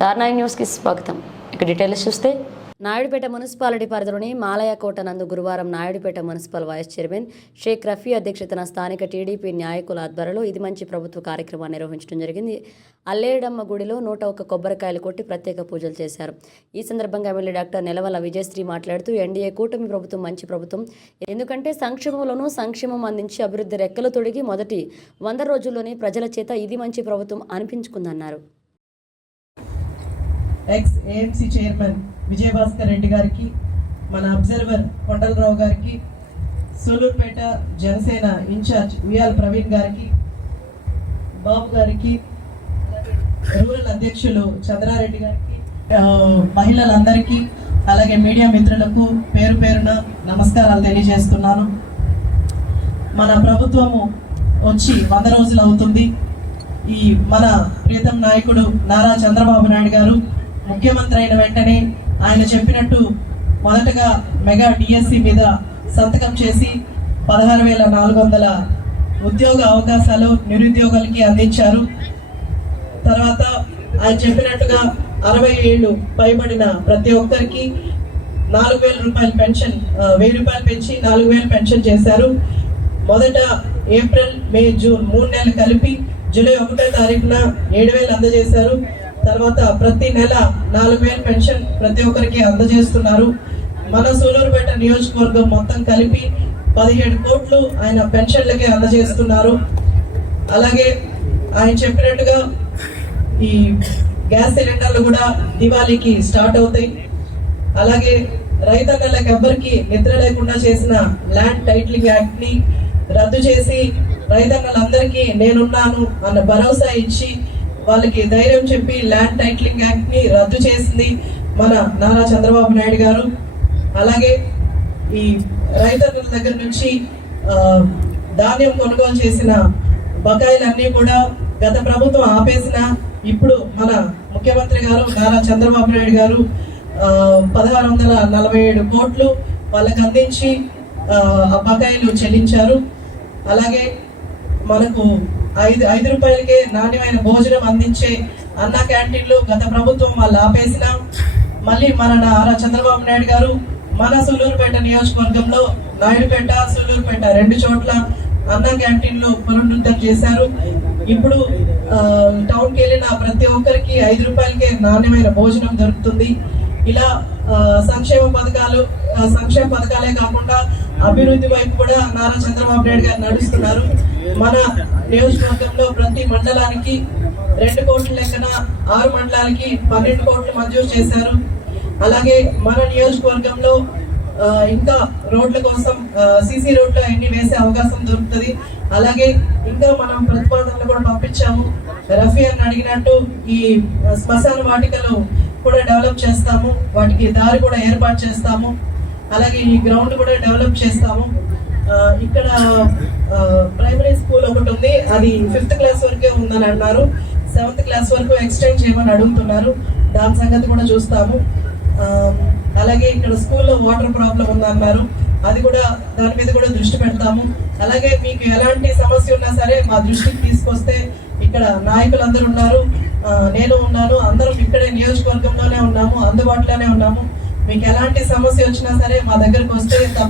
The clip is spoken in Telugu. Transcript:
టార్ న్యూస్కి స్వాగతం. ఇక డీటెయిల్స్ చూస్తే నాయుడుపేట మున్సిపాలిటీ పరిధిలోని మాలయకోట నందు గురువారం Naidupeta municipal vice chairman Sheikh Rafi అధ్యక్షతన స్థానిక టీడీపీ నాయకుల ఆధ్వర్యంలో ఇది మంచి ప్రభుత్వ కార్యక్రమాన్ని నిర్వహించడం జరిగింది. అల్లేడమ్మ గుడిలో నూట ఒక కొబ్బరికాయలు కొట్టి ప్రత్యేక పూజలు చేశారు. ఈ సందర్భంగా ఎమ్మెల్యే డాక్టర్ నెలవల విజయశ్రీ మాట్లాడుతూ ఎన్డీఏ కూటమి ప్రభుత్వం మంచి ప్రభుత్వం. ఎందుకంటే సంక్షేమంలోనూ సంక్షేమం అందించి అభివృద్ధి రెక్కలు తొడిగి మొదటి వంద రోజుల్లోనే ప్రజల చేత ఇది మంచి ప్రభుత్వం అనిపించుకుందన్నారు. Ex AMC chairman Vijayabhaskar Reddy గారికి మన అబ్జర్వర్ కొండలరావు గారికి సూలూరుపేట జనసేన ఇన్ఛార్జ్ విఆర్ ప్రవీణ్ గారికి బాబు గారికి రూరల్ అధ్యక్షులు చంద్రారెడ్డి గారికి మహిళలందరికీ అలాగే మీడియా మిత్రులకు పేరు పేరున నమస్కారాలు తెలియజేస్తున్నాను. మన ప్రభుత్వము వచ్చి వంద రోజులు అవుతుంది. ఈ మన ప్రీతం నాయకుడు నారా చంద్రబాబు నాయుడు గారు ముఖ్యమంత్రి అయిన వెంటనే ఆయన చెప్పినట్టు మొదటగా మెగా డిఎస్సి మీద సంతకం చేసి పదహారు వేల నాలుగు వందల ఉద్యోగ అవకాశాలు నిరుద్యోగులకి అందించారు. తర్వాత ఆయన చెప్పినట్టుగా అరవై ఏళ్ళు పైబడిన ప్రతి ఒక్కరికి నాలుగు వేల రూపాయల పెన్షన్ వెయ్యి రూపాయలు పెంచి నాలుగు వేలు పెన్షన్ చేశారు. మొదట ఏప్రిల్ మే జూన్ మూడు నెలలు కలిపి జూలై ఒకటో తారీఖున ఏడు వేలు అందజేశారు. తర్వాత ప్రతి నెల నాలుగు వేలు పెన్షన్ ప్రతి ఒక్కరికి అందజేస్తున్నారు. మన సూలూరుపేట నియోజకవర్గం మొత్తం కలిపి పదిహేడు కోట్లు ఆయన పెన్షన్లకి అందజేస్తున్నారు. అలాగే ఆయన చెప్పినట్టుగా ఈ గ్యాస్ సిలిండర్లు కూడా దివాళీకి స్టార్ట్ అవుతాయి. అలాగే రైతన్నలకు ఎవ్వరికి నిద్ర లేకుండా చేసిన ల్యాండ్ టైటిలింగ్ యాక్ట్ని రద్దు చేసి రైతన్నలందరికీ నేనున్నాను అన్న భరోసా ఇచ్చి వాళ్ళకి ధైర్యం చెప్పి ల్యాండ్ టైటిలింగ్ యాక్ట్ని రద్దు చేసింది మన నారా చంద్రబాబు నాయుడు గారు. అలాగే ఈ రైతన్నల దగ్గర నుంచి ధాన్యం కొనుగోలు చేసిన బకాయిలన్నీ కూడా గత ప్రభుత్వం ఆపేసిన ఇప్పుడు మన ముఖ్యమంత్రి గారు నారా చంద్రబాబు నాయుడు గారు పదహారు వందల నలభై ఏడు కోట్లు వాళ్ళకి అందించి ఆ బకాయిలు చెల్లించారు. అలాగే మనకు ఐదు ఐదు రూపాయలకే నాణ్యమైన భోజనం అందించే అన్న క్యాంటీన్లు గత ప్రభుత్వం వాళ్ళు ఆపేసిన. మళ్ళీ మన నారా చంద్రబాబు నాయుడు గారు మన సూలూరుపేట నియోజకవర్గంలో నాయుడుపేట సూలూరుపేట రెండు చోట్ల అన్న క్యాంటీన్లు పునరుద్ధరణ చేశారు. ఇప్పుడు టౌన్కి వెళ్ళిన ప్రతి ఒక్కరికి ఐదు రూపాయలకే నాణ్యమైన భోజనం దొరుకుతుంది. ఇలా సంక్షేమ పథకాలు సంక్షేమ పథకాలే కాకుండా అభివృద్ధి వైపు కూడా నారా చంద్రబాబు నాయుడు గారు నడుస్తున్నారు. మన నియోజకవర్గంలో ప్రతి మండలానికి రెండు కోట్ల లెక్కన ఆరు మండలాలకి పన్నెండు కోట్లు మంజూరు చేశారు. అలాగే మన నియోజకవర్గంలో ఇంకా రోడ్ల కోసం సీసీ రోడ్లు అవన్నీ వేసే అవకాశం దొరుకుతుంది. అలాగే ఇంకా మనం ప్రతిపాదనలు కూడా పంపించాము. రఫీ అని అడిగినట్టు ఈ శ్మశాన వాటికలో కూడా డెవలప్ చేస్తాము. వాటికి దారి కూడా ఏర్పాటు చేస్తాము. అలాగే ఈ గ్రౌండ్ కూడా డెవలప్ చేస్తాము. ఇక్కడ ప్రైమరీ స్కూల్ ఒకటి ఉంది. అది ఫిఫ్త్ క్లాస్ వరకే ఉందని అన్నారు. సెవెంత్ క్లాస్ వరకు ఎక్స్టెండ్ చేయమని అడుగుతున్నారు. దాని సంగతి కూడా చూస్తాము. అలాగే ఇక్కడ స్కూల్లో వాటర్ ప్రాబ్లం ఉందన్నారు. అది కూడా దాని మీద కూడా దృష్టి పెడతాము. అలాగే మీకు ఎలాంటి సమస్య ఉన్నా సరే మా దృష్టికి తీసుకొస్తే ఇక్కడ నాయకులందరూ ఉన్నారు. నేను ఉన్నాను అందరం ఇక్కడే నియోజకవర్గంలోనే ఉన్నాము అందుబాటులోనే ఉన్నాము. మీకు ఎలాంటి సమస్య వచ్చినా సరే మా దగ్గరకు వస్తే తప్ప